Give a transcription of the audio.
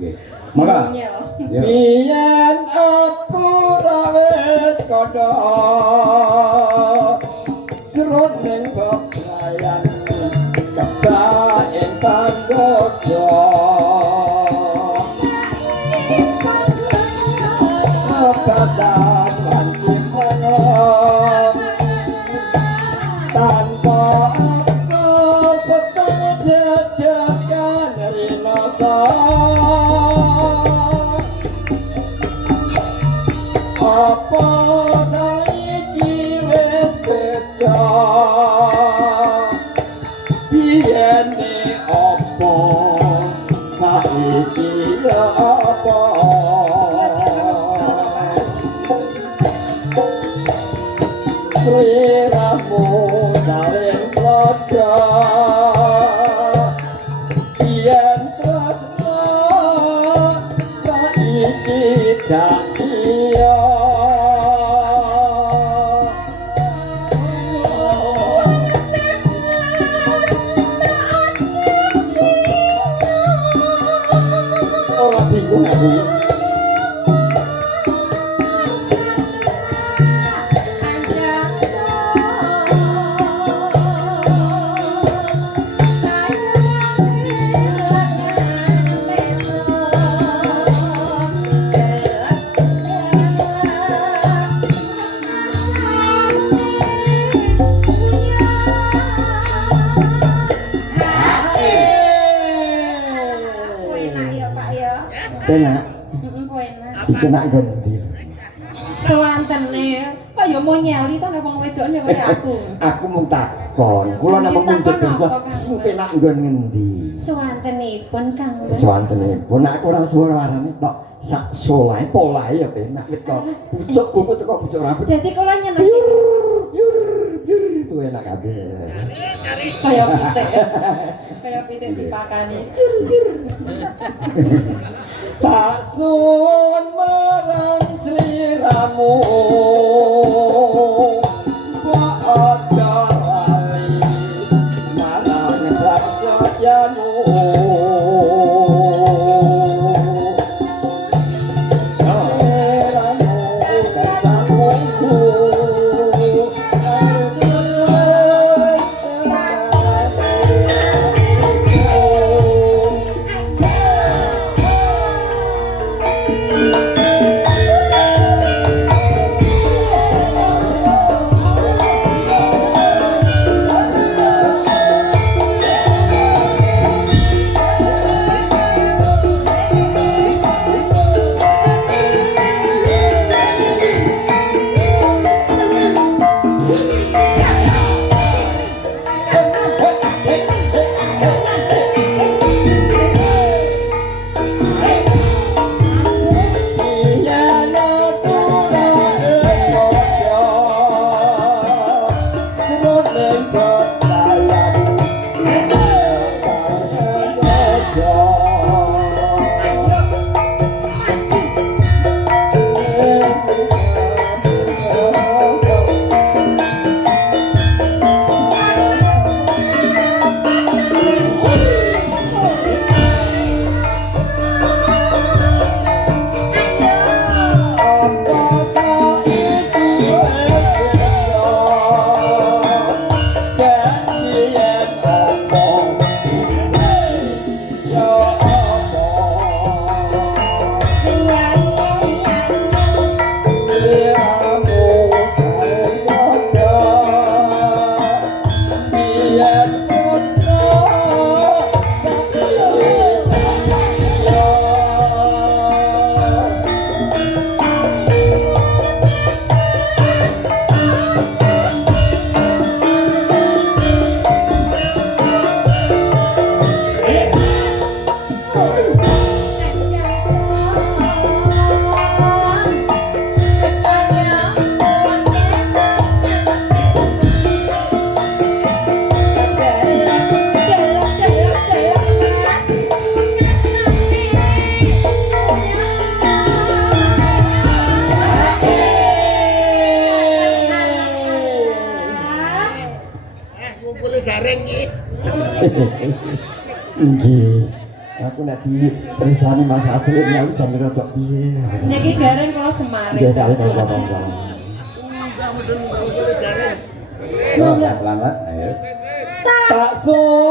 Nggih. Monggo. Biyen aku ra wis kodho jroning bebrayan kebak ing panggoda basan pancing malam tanpa aku peteng jejekan rinoso apa saiki wis beda biyene apa saiki ya apa sliramu saling sloga biyen tresno saiki dak sia ora bingung aku enak. Enak ganti. Sewantene kok ya mau nyeli to nek wong wedok nek kaya aku. Aku mung takon. Kula nek mung sing penak nggon ngendi? Sewantenipun Kang. Sewantenipun aku ora suarane tok sak solahe polahe ya penak wit kok. Pucuk kuku teko pucuk rambut. Dadi kula nyenengi itu enak kabeh. Kaya pitik. Kaya pitik dipakani. Tak sun marang sliramu kok aja lali marang prasetyamu ngumpuli garing iki. Nggih. Aku aku nanti perisani Mas Asli ini jam berapa piye. Niki garen kula Semare. Dia kali monggo. Oh, selamat. Ayo. Tak so